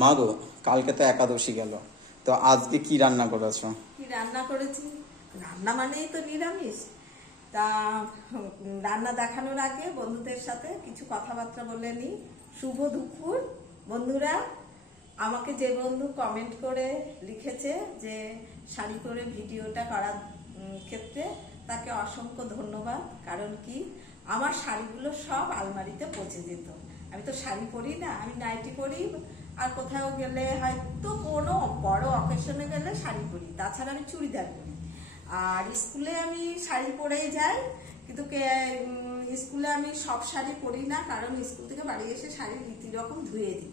মা গো, কালকে তো একাদশী গেল, তো আজকে কি রান্না করেছো? কি রান্না করেছি? রান্না মানেই তো নিরামিষ। তা রান্না দেখানোর আগে বন্ধুদের সাথে কিছু কথাবার্তা বলে নিই। শুভ দুপুর বন্ধুরা। আমাকে যে বন্ধু কমেন্ট করে লিখেছে যে শাড়ি পরে ভিডিওটা করার ক্ষেত্রে, তাকে অসংখ্য ধন্যবাদ। কারণ কি, আমার শাড়িগুলো সব আলমারিতে পচে যেত। আমি তো শাড়ি পরি না, আমি নাইটি পরি, আর কোথাও গেলে হয়তো কোনো বড় অকেশনে গেলে শাড়ি পরি, তাছাড়া আমি চুড়িদার পরি। আর স্কুলে আমি শাড়ি পরেই যাই, কিন্তু স্কুলে আমি সব শাড়ি পরি না, কারণ স্কুল থেকে বাড়ি এসে শাড়ি রীতিরকম ধুয়ে দিই।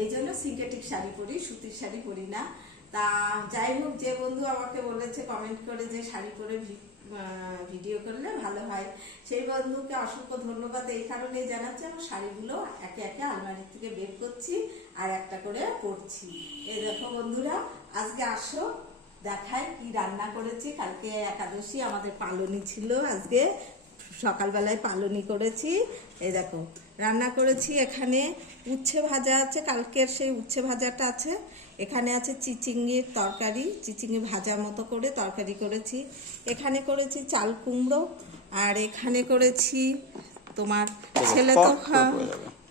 এই জন্য সিনথেটিক শাড়ি পরি, সুতির শাড়ি পরি না। তা যাই হোক, যে বন্ধু আমাকে বলেছে কমেন্ট করে যে শাড়ি পরে ভিডিও করলে ভালো হয়, সেই বন্ধুকে অসংখ্য ধন্যবাদ। এই কারণেই জানাচ্ছি, আমার শাড়িগুলো একে একে আলমারি থেকে বের করছি আর একটা করে পরছি। এই দেখো বন্ধুরা, আজকে আসো দেখায় কি রান্না করেছি। কালকে একাদশী, আমাদের পালনি ছিল। আজকে সকালবেলায় পালনি করেছি। এই দেখো রান্না করেছি। এখানে উচ্ছে ভাজা আছে, কালকের সেই উচ্ছে ভাজাটা আছে। এখানে আছে চিচিঙ্গির তরকারি, চিচিঙ্গি ভাজা মতো করে তরকারি করেছি। এখানে করেছি চাল কুমড়ো, আর এখানে করেছি তোমার ছেলে তো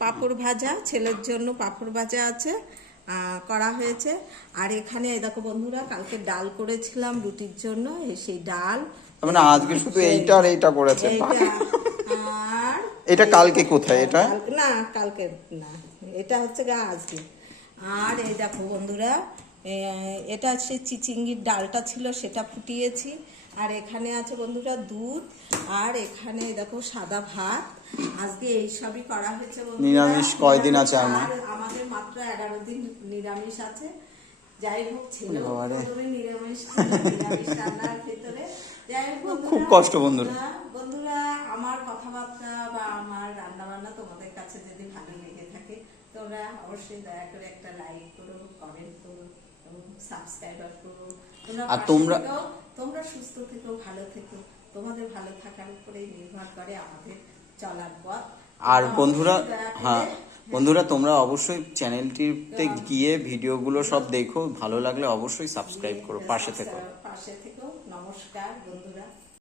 পাঁপড় ভাজা, ছেলের জন্য পাঁপড় ভাজা আছে করা হয়েছে। আর এখানে এই দেখো বন্ধুরা, কালকে ডাল করেছিলাম রুটির জন্য, সেই ডাল। মানে আজকে শুধু এইটা আর এইটা করেছে? আর এটা কালকে কোথায়? এটা না, কালকে না, এটা হচ্ছে গা আজকে। আর এই দেখো বন্ধুরা, এটা সে চিচিঙ্গির ডালটা ছিল, সেটা ফুটিয়েছি। আর এখানে আছে বন্ধুরা দুধ, আর এখানে দেখো সাদা ভাত। আজকে এই সবই করা হয়েছে বন্ধুরা। নিরামিষ কয়দিন আছে আমার? আমাদের মাত্র 11 দিন নিরামিষ আছে। যাই হোক, ছিল নিরামিষ রান্নার ভেতরে। যাই হোক খুব কষ্ট বন্ধুরা। বন্ধুরা, আমার কথাবার্তা বা আমার রান্না বান্না তোমাদের কাছে যদি ভালো লেগে থাকে, তোমরা অবশ্যই দয়া করে একটা লাইক করো, কমেন্ট করো এবং সাবস্ক্রাইবার করো। আর তোমরা সুস্থ থেকো, ভালো থেকো। তোমাদের ভালো থাকার উপরেই নির্ভর করে আমাদের চলার পথ। আর বন্ধুরা, হ্যাঁ বন্ধুরা, তোমরা অবশ্যই চ্যানেলটিতে গিয়ে ভিডিওগুলো সব দেখো, ভালো লাগলে অবশ্যই সাবস্ক্রাইব করো, পাশে থেকো। নমস্কার বন্ধুরা।